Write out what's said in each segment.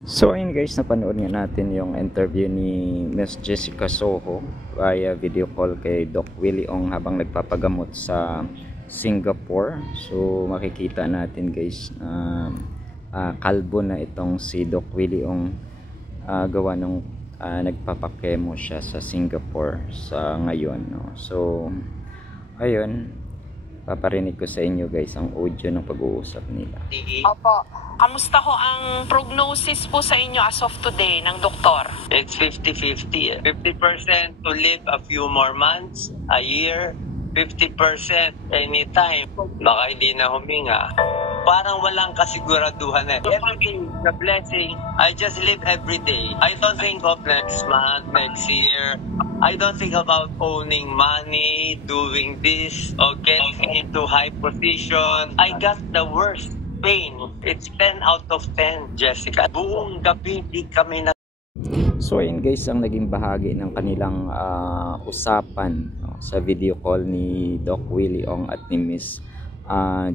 So ayun guys, napanood nga natin yung interview ni Miss Jessica Soho via video call kay Doc Willie Ong habang nagpapagamot sa Singapore. So makikita natin guys, kalbo na itong si Doc Willie Ong, gawa nung nagpapakemo siya sa Singapore sa ngayon, no? So ayun, paparinig ko sa inyo guys ang audio ng pag-uusap nila. Opo. Kamusta ho ang prognosis po sa inyo as of today ng doktor? It's 50-50. 50% to live a few more months, a year, 50% anytime. Baka hindi na huminga. Parang walang kasiguraduhan eh. Everything is a blessing. I just live every day. I don't think of next month, next year. I don't think about owning money, doing this, or getting into high position. I got the worst pain. It's 10 out of 10, Jessica. Buong gabi di kami na. So ayun guys, ang naging bahagi ng kanilang usapan, no, sa video call ni Doc Willie Ong at ni Miss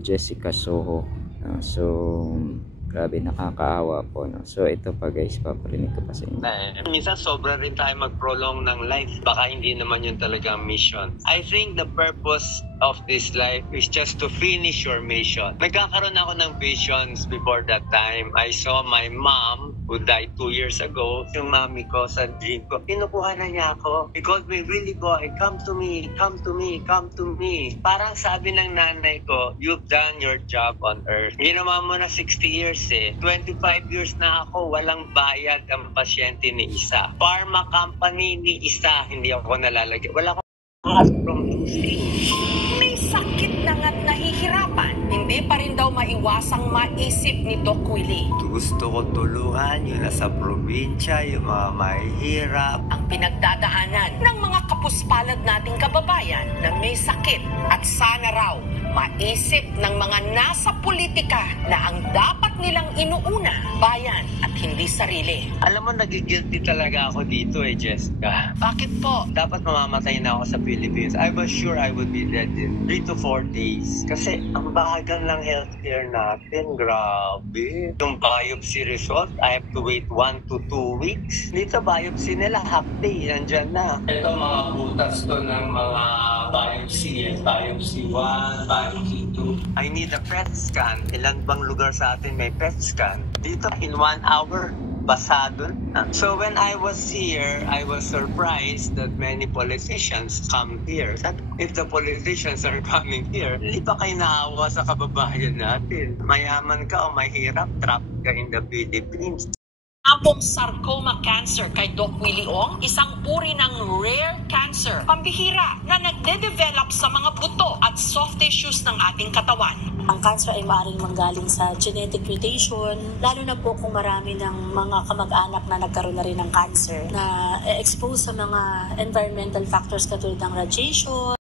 Jessica Soho. So grabe, nakakaawa po, no? So ito pa guys, paparinig ko pa sa inyo. Minsan sobra rin tayo mag-prolong ng life. Baka hindi naman yun talaga mission. I think the purpose of this life is just to finish your mission. Nagkakaroon ako ng visions before that time. I saw my mom who died 2 years ago. Yung mami ko sa dream ko, kinukuha na niya ako. He called me, "Really boy, come to me, come to me, come to me." Parang sabi ng nanay ko, "You've done your job on earth. Ginawa mo na 60 years eh. 25 years na ako, walang bayad ang pasyente ni isa. Pharma company ni isa, hindi ako nalalagay. Wala akong from losing." May sakit na nga't nahihirapan. Hindi pa rin daw maiwasang maisip ni Doc Willie. Gusto ko tulungan yung nasa probinsya, yung mga mahihirap. Ang pinagdadaanan ng mga kapuspalad nating kababayan na may sakit at sana raw maisip ng mga nasa politika na ang dapat nilang inuuna, bayan at hindi sarili. Alam mo, nagigilty talaga ako dito eh, Jessica. Bakit po? Dapat mamamatay na ako sa Philippines. I was sure I would be dead in 3 to 4 days. Kasi ang bagal ng healthcare natin, grabe. Yung biopsy result, I have to wait 1 to 2 weeks. Dito biopsy nila, half day, nandyan na. Ito mga butas to ng mga biopsy. Biopsy 1, biopsy 2. I need a PET scan. Ilan bang lugar sa atin may PET scan? Dito, in 1 hour, basado na. So when I was here, I was surprised that many politicians come here. That if the politicians are coming here, hindi pa kayo naawa sa kababayan natin. Mayaman ka o mahirap, trapped ka in the Philippines. Ang sarcoma cancer kay Doc Willie Ong, isang uri ng rare cancer, pambihira na nagde-develop sa mga buto at soft tissues ng ating katawan. Ang cancer ay maaaring manggaling sa genetic mutation, lalo na po kung marami ng mga kamag-anak na nagkaroon na rin ng cancer, na expose sa mga environmental factors katulad ng radiation,